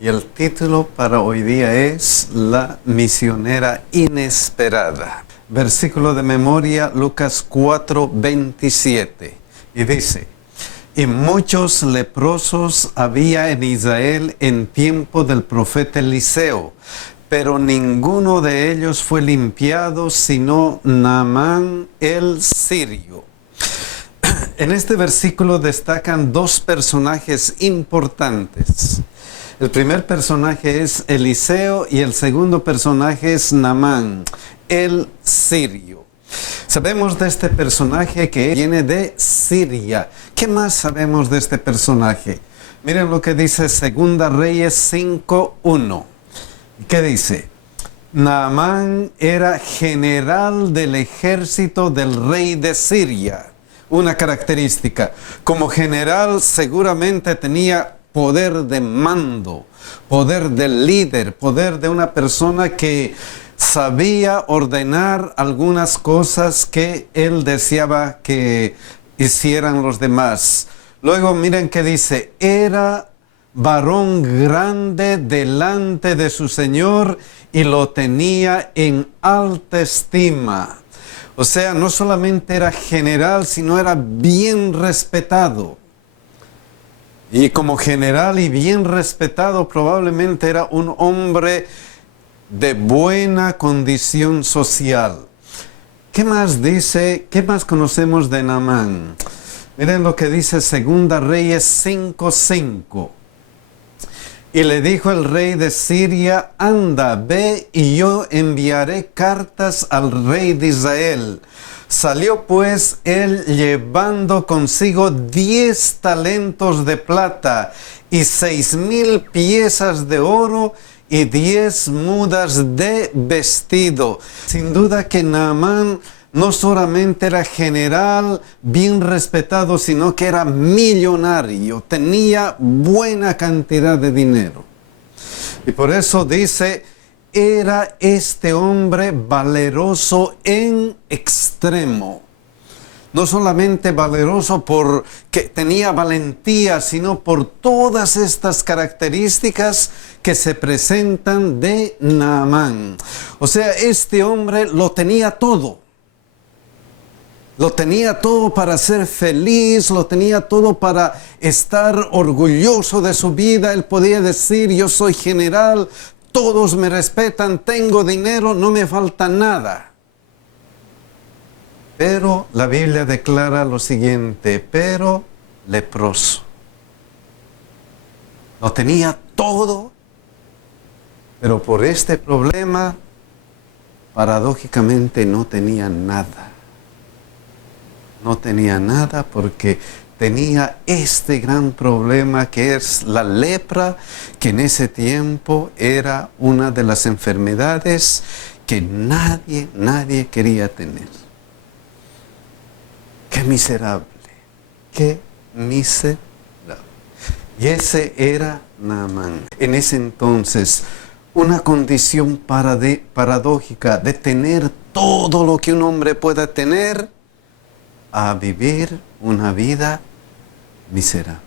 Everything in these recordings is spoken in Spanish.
Y el título para hoy día es La misionera inesperada. Versículo de memoria, Lucas 4:27. Y dice: Y muchos leprosos había en Israel en tiempo del profeta Eliseo, pero ninguno de ellos fue limpiado, sino Naamán el sirio. En este versículo destacan dos personajes importantes. El primer personaje es Eliseo y el segundo personaje es Naamán, el sirio. Sabemos de este personaje que viene de Siria. ¿Qué más sabemos de este personaje? Miren lo que dice Segunda Reyes 5:1. ¿Qué dice? Naamán era general del ejército del rey de Siria. Una característica. Como general seguramente tenía poder de mando, poder de líder, poder de una persona que sabía ordenar algunas cosas que él deseaba que hicieran los demás. Luego miren que dice: era varón grande delante de su Señor y lo tenía en alta estima. O sea, no solamente era general, sino era bien respetado. Y como general y bien respetado, probablemente era un hombre de buena condición social. ¿Qué más dice? ¿Qué más conocemos de Naamán? Miren lo que dice Segunda Reyes 5:5. Y le dijo el rey de Siria: anda, ve y yo enviaré cartas al rey de Israel. Salió pues él llevando consigo 10 talentos de plata y 6,000 piezas de oro y 10 mudas de vestido. Sin duda que Naamán no solamente era general, bien respetado, sino que era millonario, tenía buena cantidad de dinero. Y por eso dice: era este hombre valeroso en extremo. No solamente valeroso porque tenía valentía, sino por todas estas características que se presentan de Naamán. O sea, este hombre lo tenía todo. Lo tenía todo para ser feliz, lo tenía todo para estar orgulloso de su vida. Él podía decir: yo soy general, todos me respetan, tengo dinero, no me falta nada. Pero la Biblia declara lo siguiente: pero leproso. Lo tenía todo, pero por este problema, paradójicamente no tenía nada. No tenía nada porque tenía este gran problema que es la lepra, que en ese tiempo era una de las enfermedades que nadie quería tener. ¡Qué miserable! ¡Qué miserable! Y ese era Naamán. En ese entonces, una condición paradójica de tener todo lo que un hombre pueda tener, a vivir una vida miserable.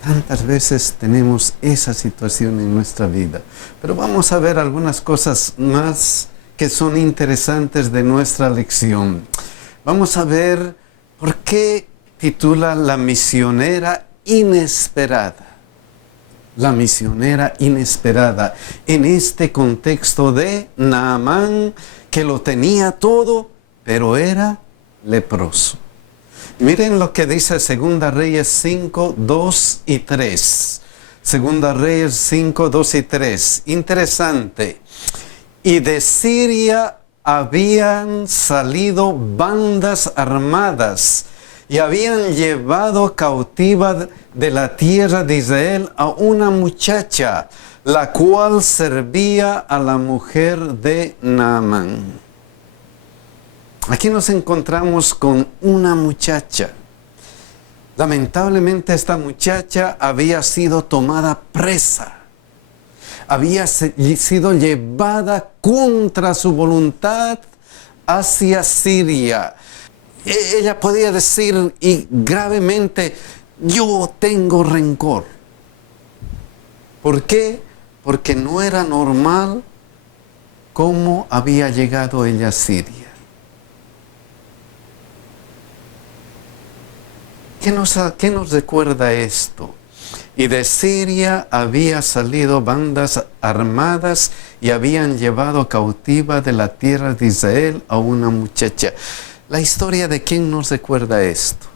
Tantas veces tenemos esa situación en nuestra vida. Pero vamos a ver algunas cosas más que son interesantes de nuestra lección. Vamos a ver por qué titula La misionera inesperada. La misionera inesperada. En este contexto de Naamán, que lo tenía todo, pero era leproso. Miren lo que dice Segunda Reyes 5, 2 y 3. Segunda Reyes 5, 2 y 3. Interesante. Y de Siria habían salido bandas armadas y habían llevado cautiva de la tierra de Israel a una muchacha, la cual servía a la mujer de Naamán. Aquí nos encontramos con una muchacha. Lamentablemente esta muchacha había sido tomada presa. Había sido llevada contra su voluntad hacia Siria. Ella podía decir y gravemente: yo tengo rencor. ¿Por qué? porque no era normal cómo había llegado ella a Siria. ¿Qué nos recuerda esto? Y de Siria había salido bandas armadas y habían llevado cautiva de la tierra de Israel a una muchacha. ¿La historia de quién nos recuerda esto?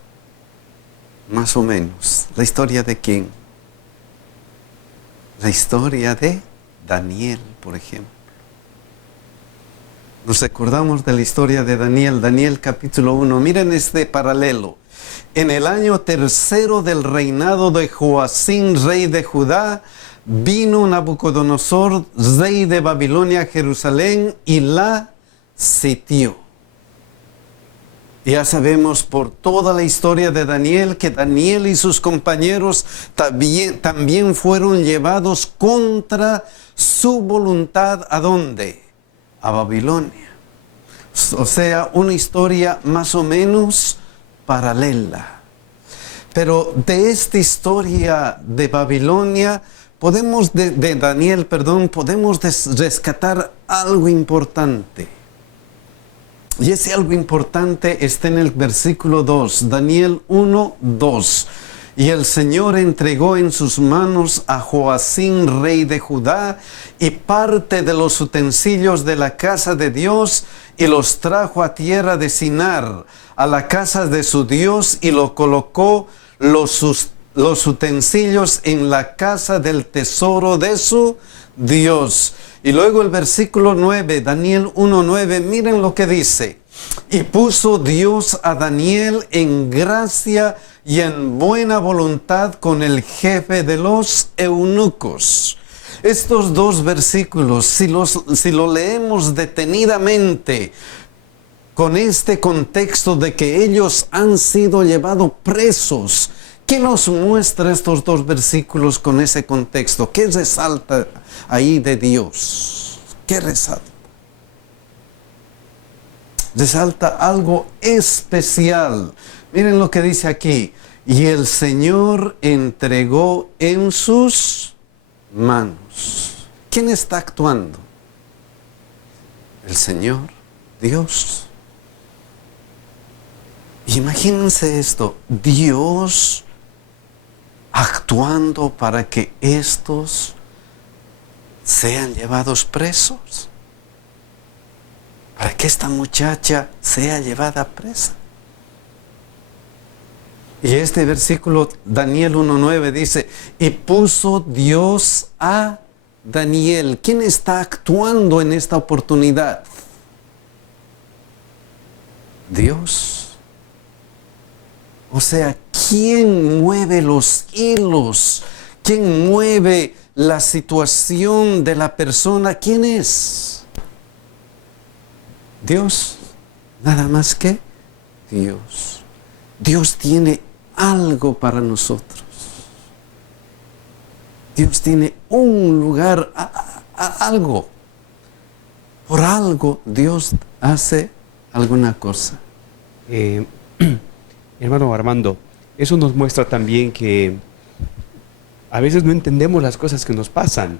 Más o menos. ¿La historia de quién? La historia de Daniel, por ejemplo. Nos recordamos de la historia de Daniel, Daniel capítulo 1. Miren este paralelo. En el año 3 del reinado de Joacín, rey de Judá, vino Nabucodonosor, rey de Babilonia, a Jerusalén y la sitió. Ya sabemos por toda la historia de Daniel que Daniel y sus compañeros también fueron llevados contra su voluntad. ¿A dónde? A Babilonia. O sea, una historia más o menos paralela. Pero de esta historia de Babilonia, podemos rescatar algo importante. Y ese algo importante está en el versículo 2, Daniel 1, 2. Y el Señor entregó en sus manos a Joacín, rey de Judá, y parte de los utensilios de la casa de Dios, y los trajo a tierra de Sinar, a la casa de su Dios, y lo colocó los utensilios en la casa del tesoro de su Dios. Y luego el versículo 9, Daniel 1:9, miren lo que dice. Y puso Dios a Daniel en gracia y en buena voluntad con el jefe de los eunucos. Estos dos versículos, si lo leemos detenidamente, con este contexto de que ellos han sido llevados presos, ¿qué nos muestra estos dos versículos con ese contexto? ¿Qué resalta ahí de Dios? ¿Qué resalta? Resalta algo especial. Miren lo que dice aquí. Y el Señor entregó en sus manos. ¿Quién está actuando? El Señor, Dios. Imagínense esto, Dios actuando para que estos sean llevados presos, para que esta muchacha sea llevada presa. Y este versículo, Daniel 1:9 dice, y puso Dios a Daniel. ¿Quién está actuando en esta oportunidad? Dios. O sea, ¿quién mueve los hilos? ¿Quién mueve la situación de la persona? ¿Quién es? Dios. Nada más que Dios. Dios tiene algo para nosotros. Dios tiene un lugar, algo. Por algo Dios hace alguna cosa. Hermano Armando, eso nos muestra también que a veces no entendemos las cosas que nos pasan.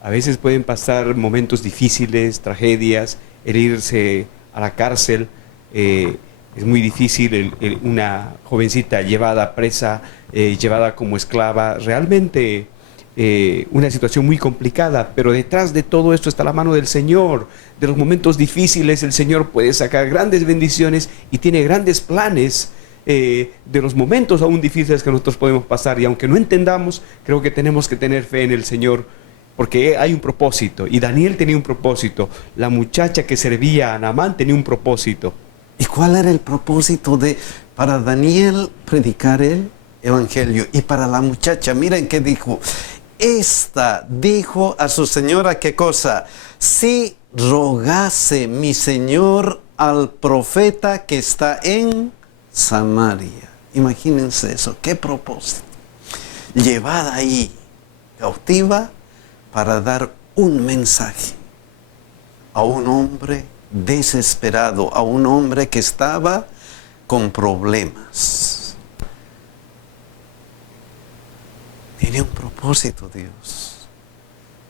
A veces pueden pasar momentos difíciles, tragedias, el irse a la cárcel. Es muy difícil una jovencita llevada presa, llevada como esclava. Realmente una situación muy complicada, pero detrás de todo esto está la mano del Señor. De los momentos difíciles el Señor puede sacar grandes bendiciones y tiene grandes planes. De los momentos aún difíciles que nosotros podemos pasar, y aunque no entendamos, creo que tenemos que tener fe en el Señor, porque hay un propósito, y Daniel tenía un propósito, la muchacha que servía a Naamán tenía un propósito. ¿Y cuál era el propósito para Daniel predicar el evangelio? Y para la muchacha, miren qué dijo. Esta dijo a su señora, ¿qué cosa? Si rogase mi señor al profeta que está en Samaria. Imagínense eso, qué propósito. Llevada ahí, cautiva, para dar un mensaje a un hombre desesperado, a un hombre que estaba con problemas. Tiene un propósito Dios.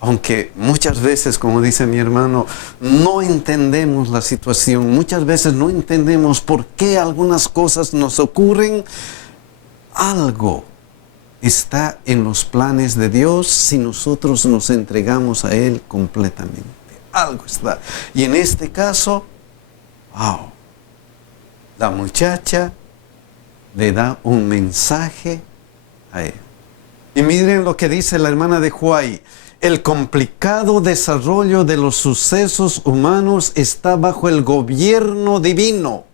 Aunque muchas veces, como dice mi hermano, no entendemos la situación, muchas veces no entendemos por qué algunas cosas nos ocurren, algo está en los planes de Dios si nosotros nos entregamos a Él completamente. Algo está. Y en este caso, wow, la muchacha le da un mensaje a él. Y miren lo que dice la hermana de Huay. El complicado desarrollo de los sucesos humanos está bajo el gobierno divino.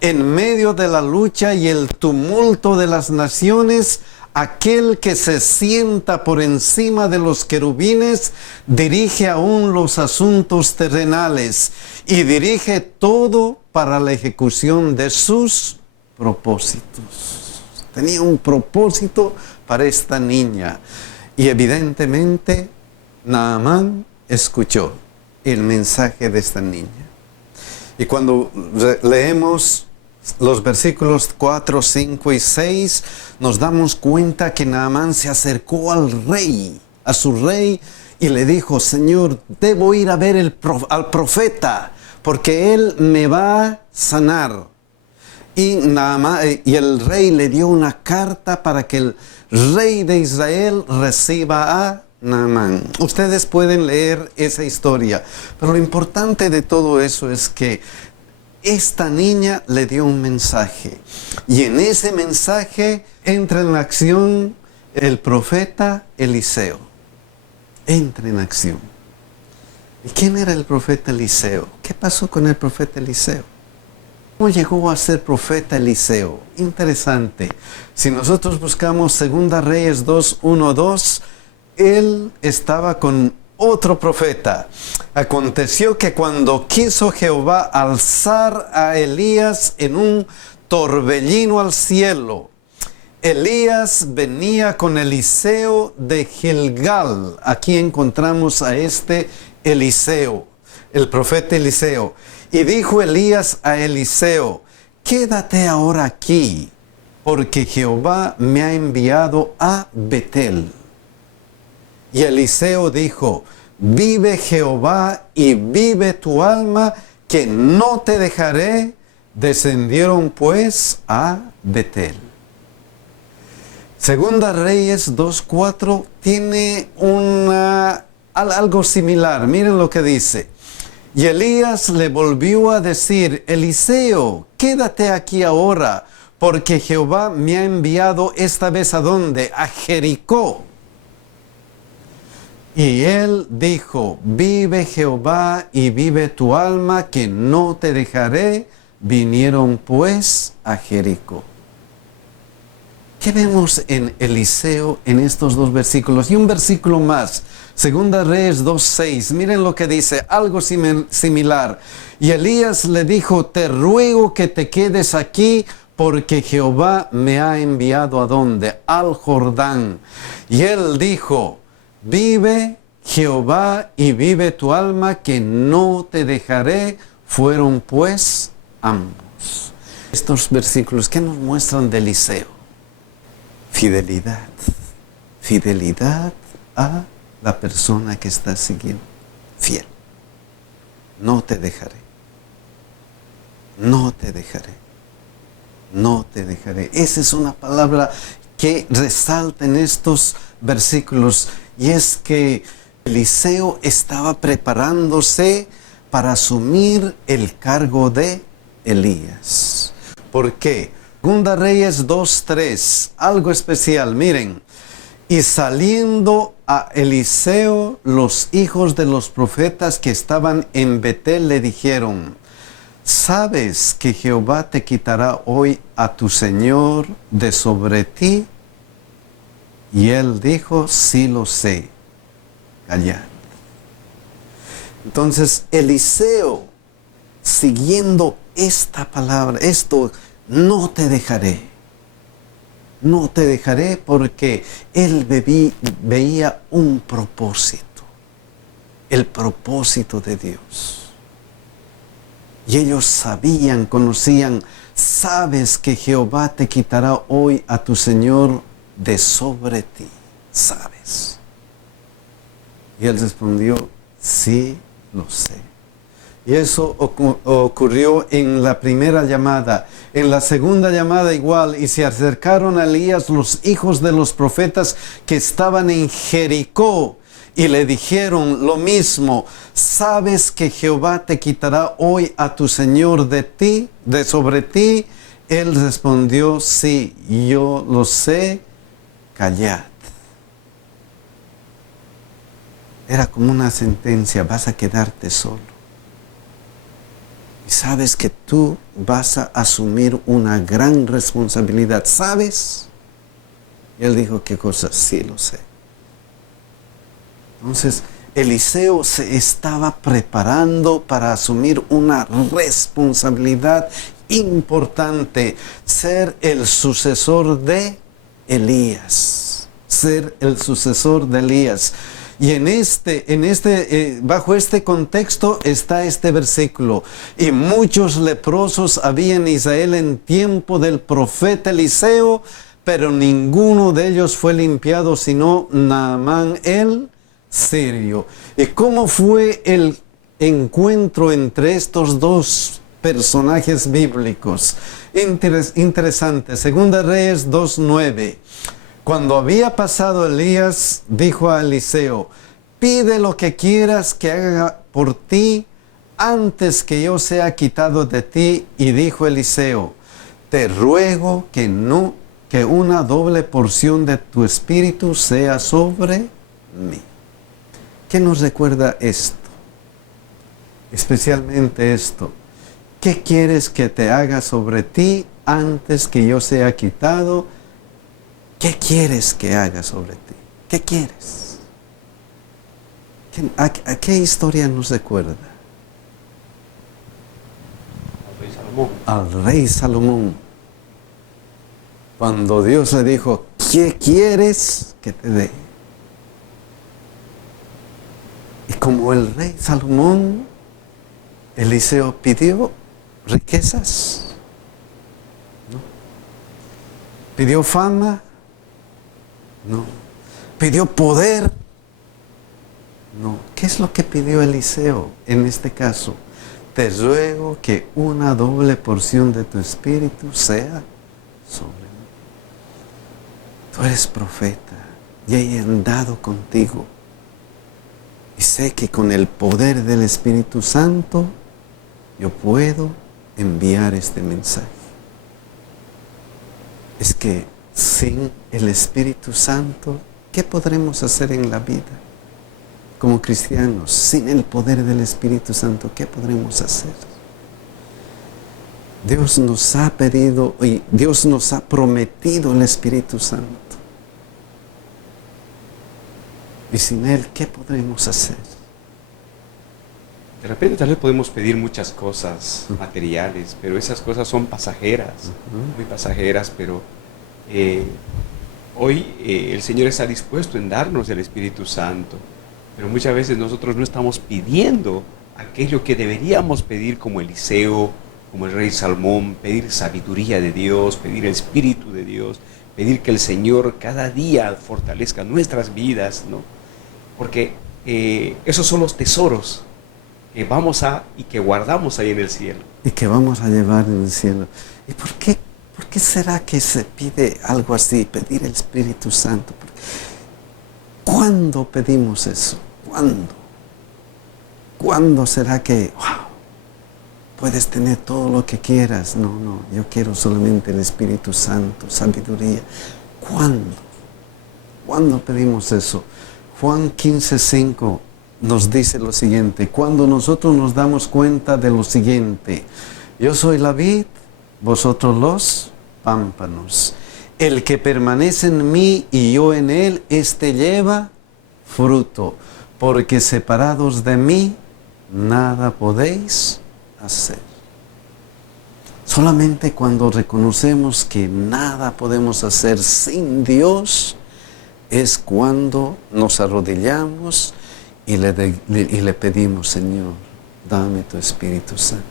En medio de la lucha y el tumulto de las naciones, aquel que se sienta por encima de los querubines dirige aún los asuntos terrenales y dirige todo para la ejecución de sus propósitos. Tenía un propósito para esta niña. Y evidentemente, Naamán escuchó el mensaje de esta niña. Y cuando leemos los versículos 4, 5 y 6, nos damos cuenta que Naamán se acercó al rey, a su rey, y le dijo: Señor, debo ir a ver al profeta, porque él me va a sanar. Y el rey le dio una carta para que el rey de Israel reciba a Naamán. Ustedes pueden leer esa historia, pero lo importante de todo eso es que esta niña le dio un mensaje, y en ese mensaje entra en acción el profeta Eliseo. Entra en acción. ¿Y quién era el profeta Eliseo? ¿Qué pasó con el profeta Eliseo? ¿Cómo llegó a ser profeta Eliseo? Interesante. Si nosotros buscamos 2 Reyes 2, 1, 2, él estaba con otro profeta. Aconteció que cuando quiso Jehová alzar a Elías en un torbellino al cielo, Elías venía con Eliseo de Gilgal. Aquí encontramos a este Eliseo, el profeta Eliseo. Y dijo Elías a Eliseo: quédate ahora aquí, porque Jehová me ha enviado a Betel. Y Eliseo dijo: vive Jehová y vive tu alma, que no te dejaré. Descendieron pues a Betel. 2 Reyes 2:4 tiene algo similar. Miren lo que dice. Y Elías le volvió a decir: Eliseo, quédate aquí ahora, porque Jehová me ha enviado esta vez ¿a dónde? A Jericó. Y él dijo: vive Jehová y vive tu alma, que no te dejaré. Vinieron pues a Jericó. ¿Qué vemos en Eliseo en estos dos versículos? Y un versículo más, 2 Reyes 2:6. Miren lo que dice, algo similar. Y Elías le dijo: te ruego que te quedes aquí, porque Jehová me ha enviado ¿a dónde? Al Jordán. Y él dijo: vive Jehová y vive tu alma, que no te dejaré. Fueron pues ambos. Estos versículos, ¿qué nos muestran de Eliseo? Fidelidad. Fidelidad a la persona que está siguiendo. Fiel. No te dejaré. No te dejaré. No te dejaré. Esa es una palabra que resalta en estos versículos, y es que Eliseo estaba preparándose para asumir el cargo de Elías. ¿Por qué? 2 Reyes 2:3, algo especial, miren. Y saliendo a Eliseo, los hijos de los profetas que estaban en Betel le dijeron: ¿sabes que Jehová te quitará hoy a tu señor de sobre ti? Y él dijo: sí lo sé, callad. Entonces Eliseo, siguiendo esta palabra, esto: no te dejaré. No te dejaré, porque él veía un propósito. El propósito de Dios. Y ellos sabían, conocían: sabes que Jehová te quitará hoy a tu señor de sobre ti. Sabes. Y él respondió, sí, lo sé. Y eso ocurrió en la primera llamada. En la segunda llamada igual. Y se acercaron a Elías los hijos de los profetas que estaban en Jericó. Y le dijeron lo mismo. ¿Sabes que Jehová te quitará hoy a tu señor de sobre ti? Él respondió, sí, yo lo sé, callad. Era como una sentencia, vas a quedarte solo. Y sabes que tú vas a asumir una gran responsabilidad. ¿Sabes? Y él dijo, ¿qué cosa? Sí, lo sé. Entonces, Eliseo se estaba preparando para asumir una responsabilidad importante. Ser el sucesor de Elías. Ser el sucesor de Elías. Y bajo este contexto está este versículo. Y muchos leprosos había en Israel en tiempo del profeta Eliseo, pero ninguno de ellos fue limpiado, sino Naamán el sirio. ¿Y cómo fue el encuentro entre estos dos personajes bíblicos? Interesante. Segunda Reyes 2:9. Cuando había pasado Elías, dijo a Eliseo, pide lo que quieras que haga por ti antes que yo sea quitado de ti. Y dijo Eliseo, te ruego que una doble porción de tu espíritu sea sobre mí. ¿Qué nos recuerda esto? Especialmente esto. ¿Qué quieres que te haga sobre ti antes que yo sea quitado? ¿Qué quieres que haga sobre ti? ¿Qué quieres? ¿A qué historia nos recuerda? Al rey Salomón. Cuando Dios le dijo, ¿qué quieres que te dé? Y como el rey Salomón, Eliseo pidió riquezas, ¿no? Pidió fama, no. Pidió poder, no. ¿Qué es lo que pidió Eliseo en este caso? Te ruego que una doble porción de tu espíritu sea sobre mí. Tú eres profeta y he andado contigo. Y sé que con el poder del Espíritu Santo yo puedo enviar este mensaje. Es que sin el Espíritu Santo, ¿qué podremos hacer en la vida? Como cristianos, sin el poder del Espíritu Santo, ¿qué podremos hacer? Dios nos ha pedido y Dios nos ha prometido el Espíritu Santo. Y sin Él, ¿qué podremos hacer? De repente tal vez podemos pedir muchas cosas materiales, pero esas cosas son pasajeras, muy pasajeras, pero hoy el Señor está dispuesto en darnos el Espíritu Santo, pero muchas veces nosotros no estamos pidiendo aquello que deberíamos pedir como Eliseo, como el rey Salomón, pedir sabiduría de Dios, pedir el Espíritu de Dios, pedir que el Señor cada día fortalezca nuestras vidas, ¿no? Porque esos son los tesoros que y que guardamos ahí en el cielo. Y que vamos a llevar en el cielo. ¿Y por qué será que se pide algo así, pedir el Espíritu Santo? ¿Cuándo pedimos eso? ¿Cuándo? ¿Cuándo será que, wow, puedes tener todo lo que quieras? No, yo quiero solamente el Espíritu Santo, sabiduría. ¿Cuándo? ¿Cuándo pedimos eso? Juan 15:5 nos dice lo siguiente, cuando nosotros nos damos cuenta de lo siguiente, yo soy la vid, vosotros los pámpanos. El que permanece en mí y yo en él, éste lleva fruto, porque separados de mí, nada podéis hacer. Solamente cuando reconocemos que nada podemos hacer sin Dios, es cuando nos arrodillamos y le pedimos, Señor, dame tu Espíritu Santo.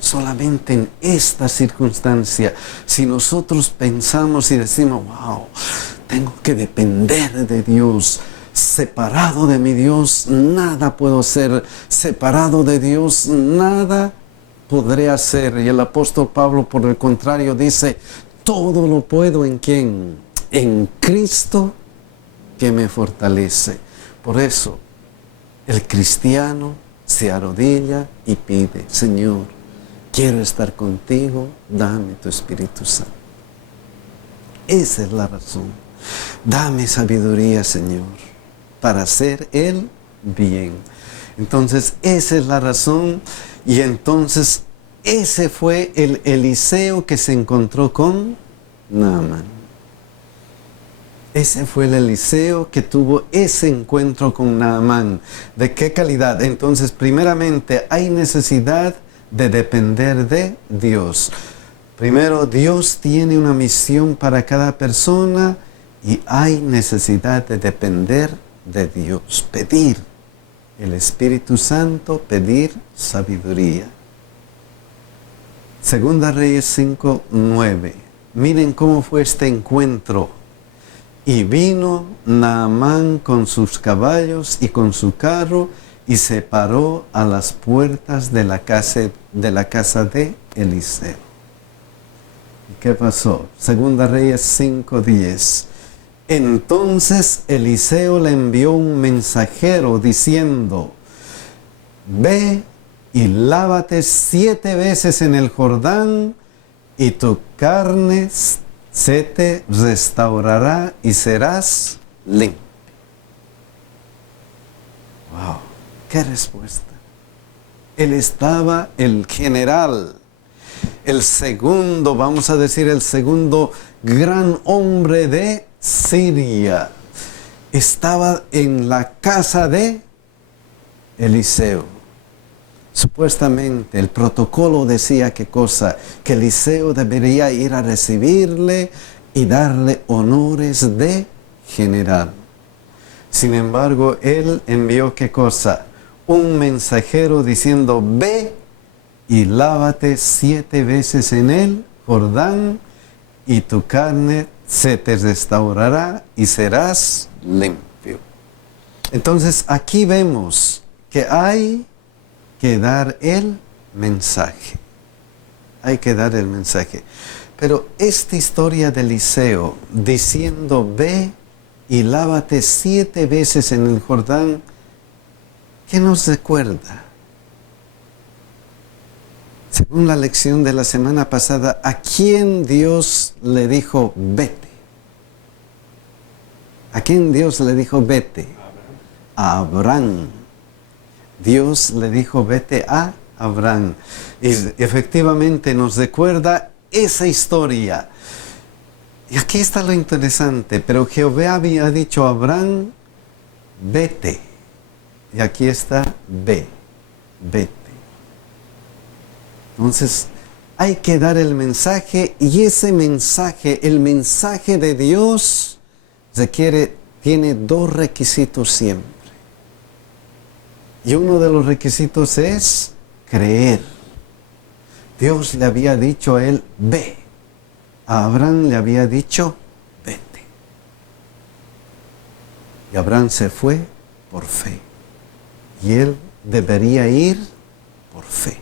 Solamente en esta circunstancia, si nosotros pensamos y decimos, wow, tengo que depender de Dios, separado de mi Dios, nada puedo hacer. Separado de Dios, nada podré hacer. Y el apóstol Pablo, por el contrario, dice, todo lo puedo ¿en quién? En Cristo que me fortalece. Por eso, el cristiano se arrodilla y pide, Señor, quiero estar contigo, dame tu Espíritu Santo. Esa es la razón. Dame sabiduría, Señor, para hacer el bien. Entonces, esa es la razón. Y entonces, ese fue el Eliseo que se encontró con Naamán. Ese fue el Eliseo que tuvo ese encuentro con Naamán. ¿De qué calidad? Entonces, primeramente, hay necesidad de depender de Dios. Primero, Dios tiene una misión para cada persona y hay necesidad de depender de Dios. Pedir el Espíritu Santo, pedir sabiduría. Segunda Reyes 5:9. Miren cómo fue este encuentro. Y vino Naamán con sus caballos y con su carro y se paró a las puertas de la casa de Eliseo. ¿Y qué pasó? Segunda Reyes 5:10. Entonces Eliseo le envió un mensajero diciendo, ve y lávate 7 veces en el Jordán y tu carne se te restaurará y serás limpio. Wow, qué respuesta. Él estaba, el general, el segundo, vamos a decir, el segundo gran hombre de Siria. Estaba en la casa de Eliseo. Supuestamente el protocolo decía qué cosa, que Eliseo debería ir a recibirle y darle honores de general. Sin embargo, él envió qué cosa, un mensajero diciendo, ve y lávate 7 veces en el Jordán y tu carne se te restaurará y serás limpio. Entonces aquí vemos que hay que dar el mensaje. Hay que dar el mensaje. Pero esta historia de Eliseo diciendo, ve y lávate 7 veces en el Jordán, ¿qué nos recuerda? Según la lección de la semana pasada, ¿a quién Dios le dijo vete? ¿A quién Dios le dijo vete? A Abraham. Dios le dijo vete a Abraham. Y efectivamente nos recuerda esa historia. Y aquí está lo interesante. Pero Jehová había dicho a Abraham, vete. Y aquí está, ve, vete. Entonces, hay que dar el mensaje. Y ese mensaje, el mensaje de Dios, tiene 2 requisitos siempre. Y uno de los requisitos es creer. Dios le había dicho a él, ve. A Abraham le había dicho, vete. Y Abraham se fue por fe. Y él debería ir por fe.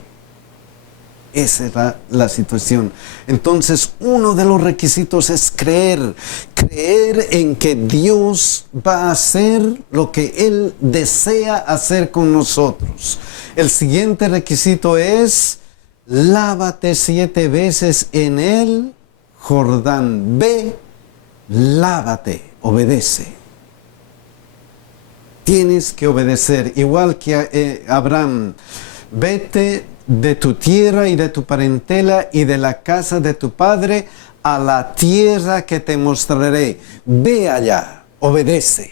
Esa era la situación. Entonces, uno de los requisitos es creer. Creer en que Dios va a hacer lo que Él desea hacer con nosotros. El siguiente requisito es, lávate 7 veces en el Jordán. Ve, lávate, obedece. Tienes que obedecer, igual que Abraham. Vete de tu tierra y de tu parentela y de la casa de tu padre a la tierra que te mostraré. Ve allá, obedece.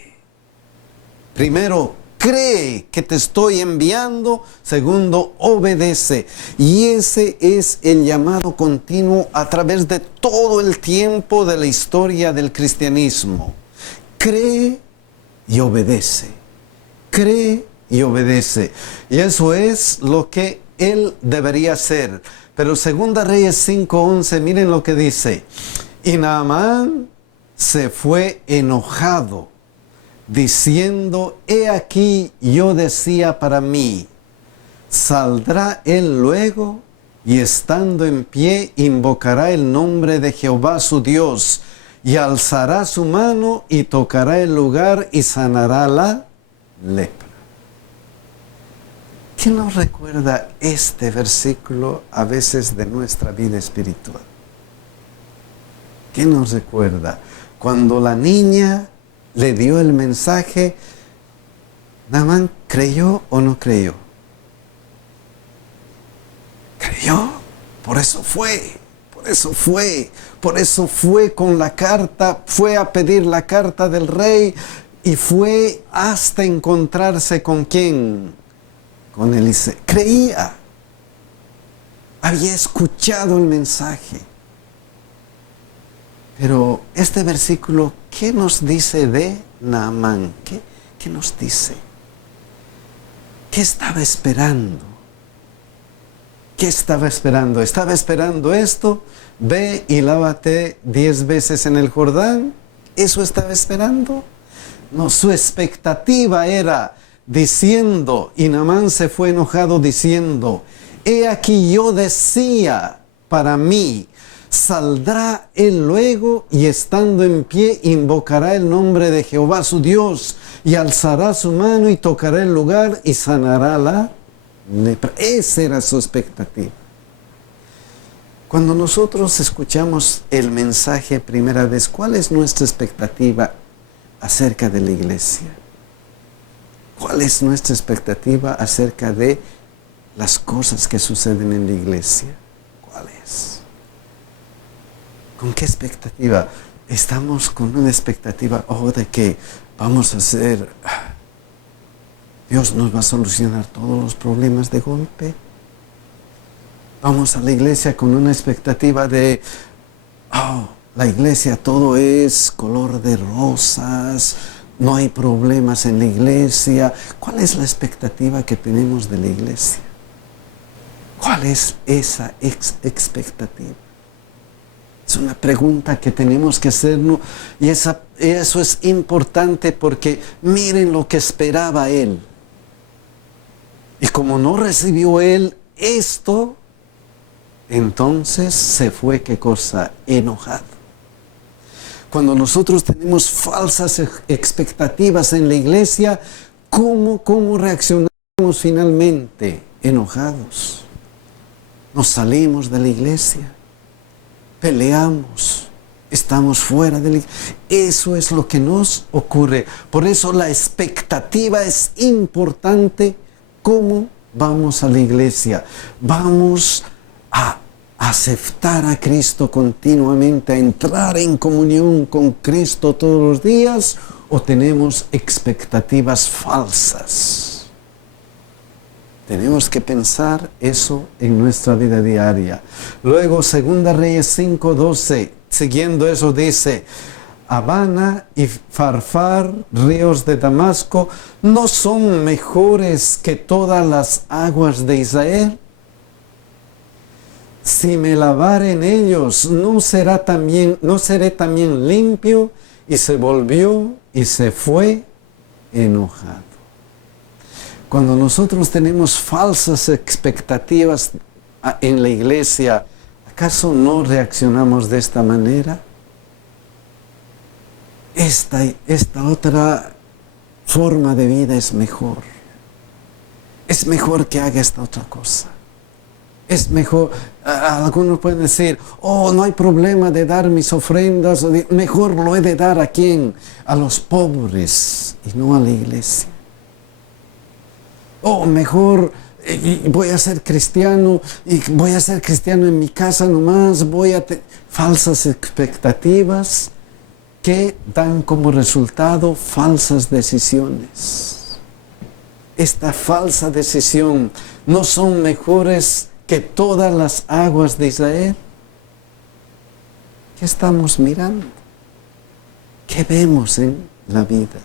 Primero, cree que te estoy enviando. Segundo, obedece. Y ese es el llamado continuo a través de todo el tiempo de la historia del cristianismo. Cree y obedece. Cree y obedece. Y eso es lo que él debería hacer. Pero Segunda Reyes 5:11, miren lo que dice. Y Naamán se fue enojado diciendo, he aquí yo decía para mí, saldrá él luego y estando en pie invocará el nombre de Jehová su Dios y alzará su mano y tocará el lugar y sanará la lepra. ¿Qué nos recuerda este versículo a veces de nuestra vida espiritual? ¿Qué nos recuerda? Cuando la niña le dio el mensaje, Naamán creyó o no creyó. Creyó, por eso fue con la carta, fue a pedir la carta del rey y fue hasta encontrarse con ¿quién? Con Eliseo. Creía, había escuchado el mensaje. Pero este versículo, ¿qué nos dice de Naamán? ¿Qué nos dice? ¿Qué estaba esperando? ¿Qué estaba esperando? ¿Estaba esperando esto? Ve y lávate 10 veces en el Jordán. ¿Eso estaba esperando? No, su expectativa era diciendo, y Naamán se fue enojado diciendo, he aquí yo decía para mí, saldrá él luego y estando en pie invocará el nombre de Jehová su Dios y alzará su mano y tocará el lugar y sanará la lepra. Esa era su expectativa. Cuando nosotros escuchamos el mensaje primera vez, ¿cuál es nuestra expectativa acerca de la iglesia? ¿Cuál es nuestra expectativa acerca de las cosas que suceden en la iglesia? ¿Cuál es? ¿Con qué expectativa? Estamos con una expectativa de que vamos a hacer, Dios nos va a solucionar todos los problemas de golpe. Vamos a la iglesia con una expectativa de, la iglesia todo es color de rosas, no hay problemas en la iglesia. ¿Cuál es la expectativa que tenemos de la iglesia? ¿Cuál es esa expectativa? Es una pregunta que tenemos que hacernos y eso es importante porque miren lo que esperaba él. Y como no recibió él esto, entonces se fue, ¿qué cosa? Enojado. Cuando nosotros tenemos falsas expectativas en la iglesia, ¿cómo reaccionamos finalmente? Enojados. Nos salimos de la iglesia. Peleamos, estamos fuera de la iglesia. Eso es lo que nos ocurre. Por eso la expectativa es importante. ¿Cómo vamos a la iglesia? Vamos a aceptar a Cristo continuamente, a entrar en comunión con Cristo todos los días, o tenemos expectativas falsas. Tenemos que pensar eso en nuestra vida diaria. Luego, 2 Reyes 5:12, siguiendo eso dice, Habana y Farfar, ríos de Damasco, ¿no son mejores que todas las aguas de Israel? Si me lavare en ellos, ¿no seré también limpio? Y se volvió y se fue enojado. Cuando nosotros tenemos falsas expectativas en la iglesia, ¿acaso no reaccionamos de esta manera? Esta otra forma de vida es mejor. Es mejor que haga esta otra cosa. Es mejor, algunos pueden decir, no hay problema de dar mis ofrendas, mejor lo he de dar ¿a quién? A los pobres y no a la iglesia. Mejor voy a ser cristiano y voy a ser cristiano en mi casa nomás, falsas expectativas que dan como resultado falsas decisiones. Esta falsa decisión, ¿no son mejores que todas las aguas de Israel? ¿Qué estamos mirando? ¿Qué vemos en la vida?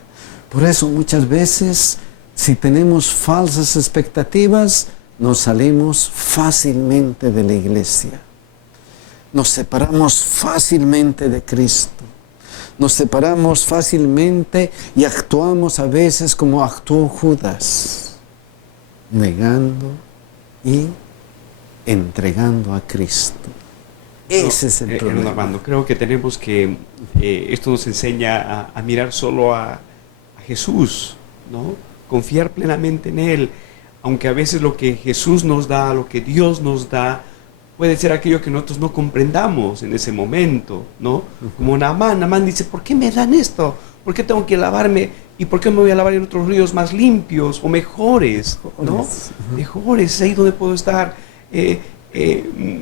Por eso muchas veces, si tenemos falsas expectativas, nos salimos fácilmente de la iglesia. Nos separamos fácilmente de Cristo. Nos separamos fácilmente y actuamos a veces como actuó Judas, negando y entregando a Cristo. Ese es el problema. Armando, creo que tenemos que, esto nos enseña a mirar solo a Jesús, ¿no? Confiar plenamente en Él, aunque a veces lo que Jesús nos da, lo que Dios nos da, puede ser aquello que nosotros no comprendamos en ese momento, ¿no? Como Naamán dice, ¿por qué me dan esto? ¿Por qué tengo que lavarme? ¿Y por qué me voy a lavar en otros ríos más limpios o mejores? ¿No? Mejores, es ahí donde puedo estar.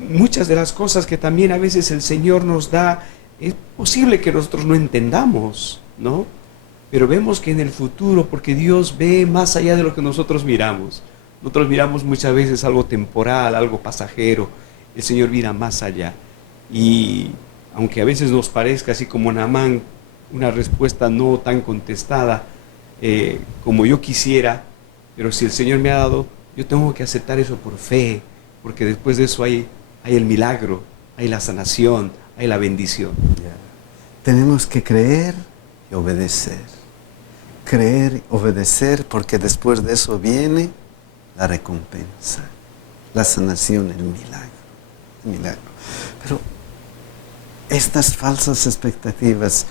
Muchas de las cosas que también a veces el Señor nos da, es posible que nosotros no entendamos, ¿no? Pero vemos que en el futuro, porque Dios ve más allá de lo que nosotros miramos. Nosotros miramos muchas veces algo temporal, algo pasajero. El Señor mira más allá. Y aunque a veces nos parezca, así como Naamán, una respuesta no tan contestada como yo quisiera, pero si el Señor me ha dado, yo tengo que aceptar eso por fe, porque después de eso hay el milagro, hay la sanación, hay la bendición. Tenemos que creer y obedecer. Creer y obedecer, porque después de eso viene la recompensa, la sanación, el milagro. Pero estas falsas expectativas,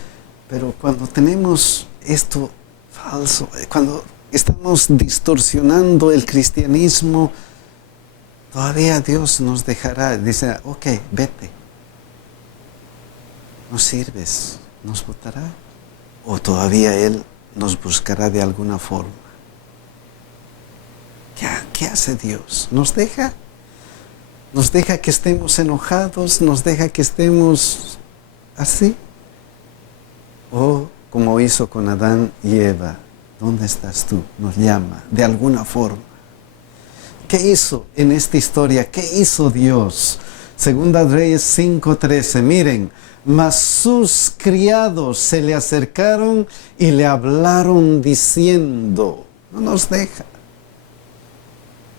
pero cuando tenemos esto falso, cuando estamos distorsionando el cristianismo, todavía Dios nos dejará, dice, ok, vete. No sirves, nos botará. O todavía Él nos buscará de alguna forma. ¿Qué hace Dios? ¿Nos deja? ¿Nos deja que estemos enojados? ¿Nos deja que estemos así? O como hizo con Adán y Eva, ¿dónde estás tú? Nos llama de alguna forma. ¿Qué hizo en esta historia? ¿Qué hizo Dios? Segunda Reyes 5:13. Miren, mas sus criados se le acercaron y le hablaron diciendo, no nos deja.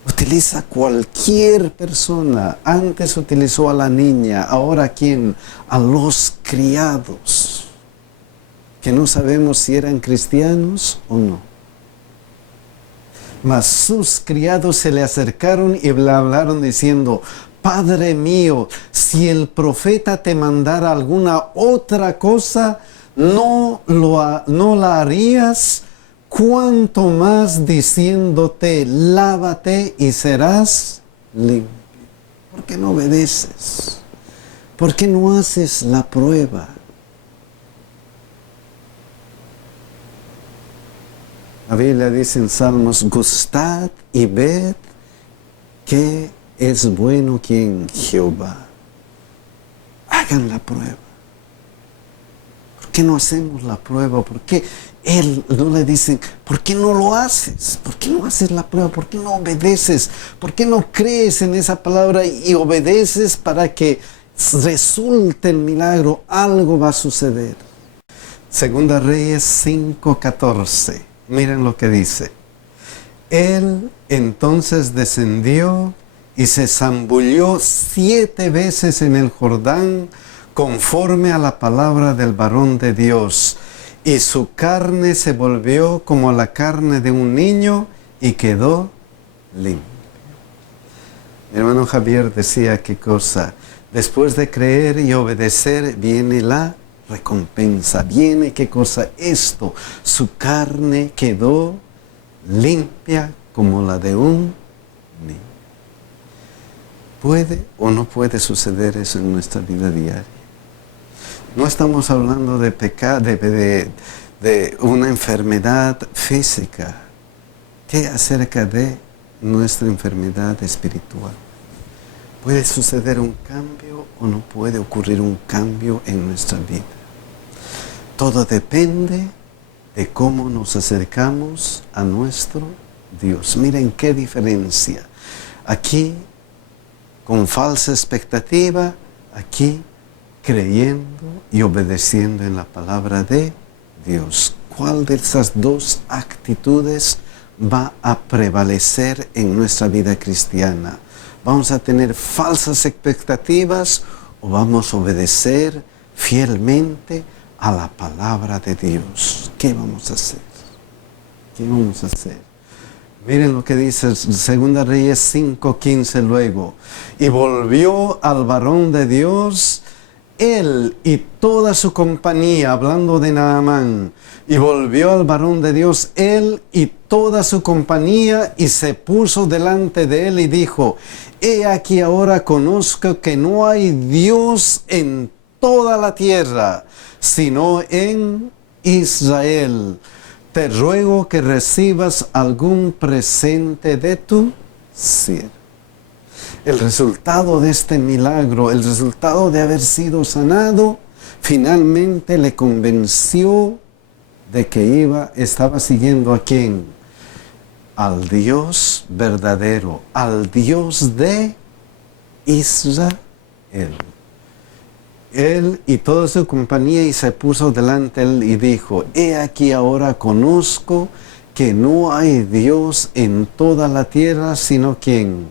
Utiliza cualquier persona. Antes utilizó a la niña, ahora ¿a quién? A los criados, que no sabemos si eran cristianos o no. Mas sus criados se le acercaron y le hablaron diciendo, Padre mío, si el profeta te mandara alguna otra cosa, no la harías, cuanto más diciéndote, lávate y serás limpio. ¿Por qué no obedeces? ¿Por qué no haces la prueba? La Biblia dice en Salmos, gustad y ved que es bueno quien Jehová. Hagan la prueba. ¿Por qué no hacemos la prueba? ¿Por qué Él no le dice, ¿por qué no lo haces? ¿Por qué no haces la prueba? ¿Por qué no obedeces? ¿Por qué no crees en esa palabra y obedeces para que resulte el milagro? Algo va a suceder. Segunda Reyes 5:14. Miren lo que dice. Él entonces descendió y se zambulló 7 veces en el Jordán, conforme a la palabra del varón de Dios. Y su carne se volvió como la carne de un niño y quedó limpio. Mi hermano Javier decía qué cosa. Después de creer y obedecer viene la recompensa. Viene qué cosa. Esto. Su carne quedó limpia como la de un niño. ¿Puede o no puede suceder eso en nuestra vida diaria? No estamos hablando de pecado, de una enfermedad física. ¿Qué acerca de nuestra enfermedad espiritual? ¿Puede suceder un cambio o no puede ocurrir un cambio en nuestra vida? Todo depende de cómo nos acercamos a nuestro Dios. Miren qué diferencia. Aquí, con falsa expectativa, aquí creyendo y obedeciendo en la palabra de Dios. ¿Cuál de esas dos actitudes va a prevalecer en nuestra vida cristiana? ¿Vamos a tener falsas expectativas o vamos a obedecer fielmente a la palabra de Dios. ¿Qué vamos a hacer? ¿Qué vamos a hacer? Miren lo que dice 2 Reyes 5:15 luego. Y volvió al varón de Dios, él y toda su compañía, hablando de Naamán. Y volvió al varón de Dios, él y toda su compañía, y se puso delante de él y dijo: He aquí ahora conozco que no hay Dios en toda la tierra, sino en Israel. Te ruego que recibas algún presente de tu siervo. El resultado de este milagro, el resultado de haber sido sanado, finalmente le convenció de que estaba siguiendo ¿a quién? Al Dios verdadero, al Dios de Israel. Él y toda su compañía, y se puso delante de él y dijo: He aquí ahora conozco que no hay Dios en toda la tierra, sino ¿quién?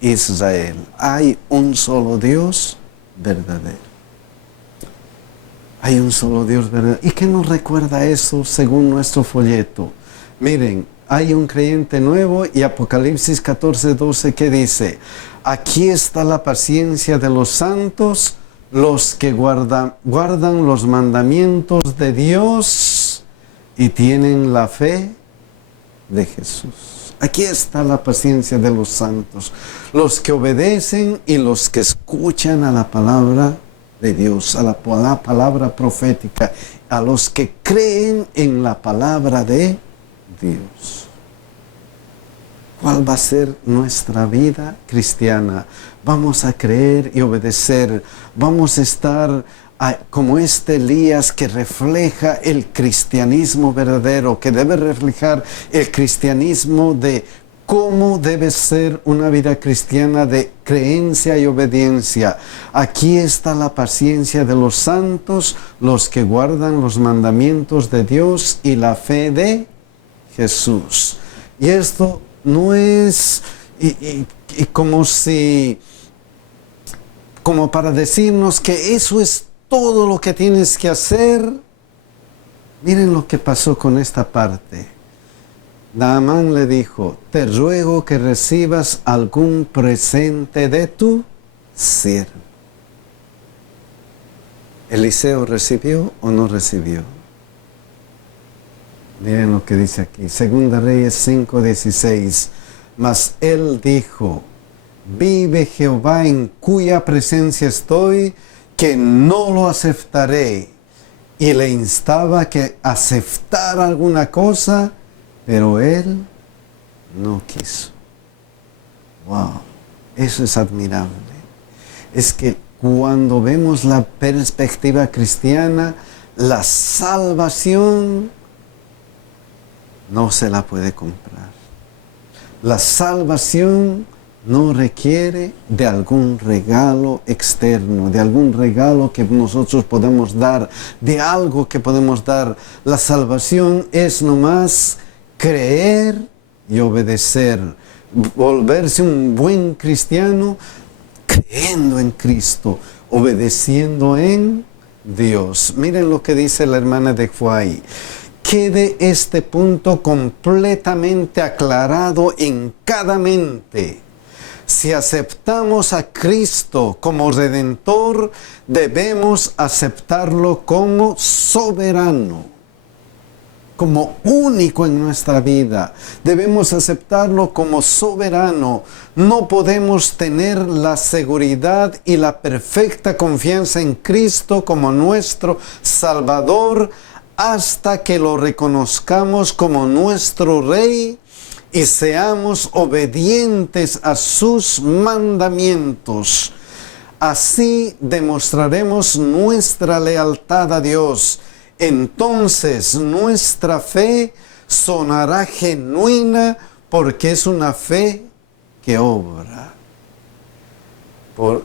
Israel. Hay un solo Dios verdadero. Hay un solo Dios verdadero. ¿Y qué nos recuerda eso según nuestro folleto? Miren, hay un creyente nuevo, y Apocalipsis 14:12 que dice: Aquí está la paciencia de los santos, los que guardan los mandamientos de Dios y tienen la fe de Jesús. Aquí está la paciencia de los santos, los que obedecen y los que escuchan a la palabra de Dios, a la palabra profética, a los que creen en la palabra de Dios. ¿Cuál va a ser nuestra vida cristiana? Vamos a creer y obedecer. Vamos a estar como este Elías, que refleja el cristianismo verdadero, que debe reflejar el cristianismo de cómo debe ser una vida cristiana de creencia y obediencia. Aquí está la paciencia de los santos, los que guardan los mandamientos de Dios y la fe de Jesús. Y esto no es como para decirnos que eso es todo lo que tienes que hacer. Miren lo que pasó con esta parte. Naamán le dijo: Te ruego que recibas algún presente de tu siervo. ¿Eliseo recibió o no recibió? Miren lo que dice aquí, 2 Reyes 5:16. Mas él dijo: Vive Jehová, en cuya presencia estoy, que no lo aceptaré. Y le instaba que aceptara alguna cosa, pero él no quiso. Wow, eso es admirable. Es que cuando vemos la perspectiva cristiana, la salvación no se la puede comprar. La salvación no requiere de algún regalo externo, de algún regalo que nosotros podemos dar, de algo que podemos dar. La salvación es nomás creer y obedecer, volverse un buen cristiano creyendo en Cristo, obedeciendo en Dios. Miren lo que dice la hermana de Huay. Quede este punto completamente aclarado en cada mente. Si aceptamos a Cristo como Redentor, debemos aceptarlo como soberano, como único en nuestra vida. Debemos aceptarlo como soberano. No podemos tener la seguridad y la perfecta confianza en Cristo como nuestro Salvador hasta que lo reconozcamos como nuestro Rey y seamos obedientes a sus mandamientos. Así demostraremos nuestra lealtad a Dios. Entonces nuestra fe sonará genuina, porque es una fe que obra.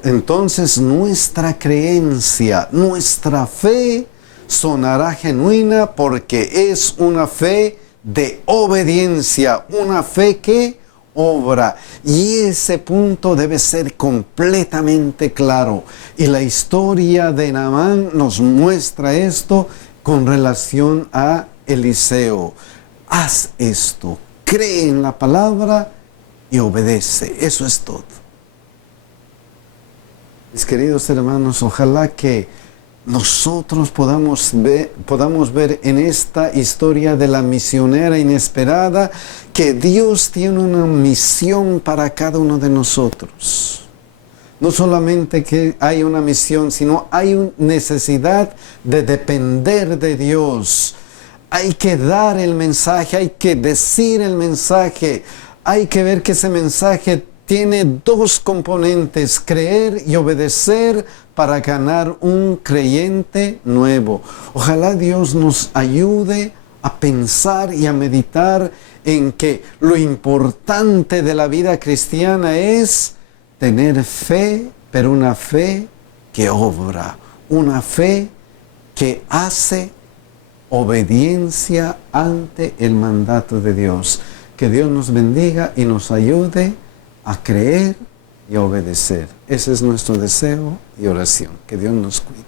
Entonces nuestra creencia, nuestra fe sonará genuina, porque es una fe de obediencia, una fe que obra. Y ese punto debe ser completamente claro. Y la historia de Naamán nos muestra esto con relación a Eliseo. Haz esto, cree en la palabra y obedece. Eso es todo. Mis queridos hermanos, ojalá que nosotros podamos ver en esta historia de la misionera inesperada que Dios tiene una misión para cada uno de nosotros. No solamente que hay una misión, sino hay una necesidad de depender de Dios. Hay que dar el mensaje, hay que decir el mensaje. Hay que ver que ese mensaje tiene dos componentes: creer y obedecer para ganar un creyente nuevo. Ojalá Dios nos ayude a pensar y a meditar en que lo importante de la vida cristiana es tener fe, pero una fe que obra, una fe que hace obediencia ante el mandato de Dios. Que Dios nos bendiga y nos ayude a creer y a obedecer. Ese es nuestro deseo y oración. Que Dios nos cuide.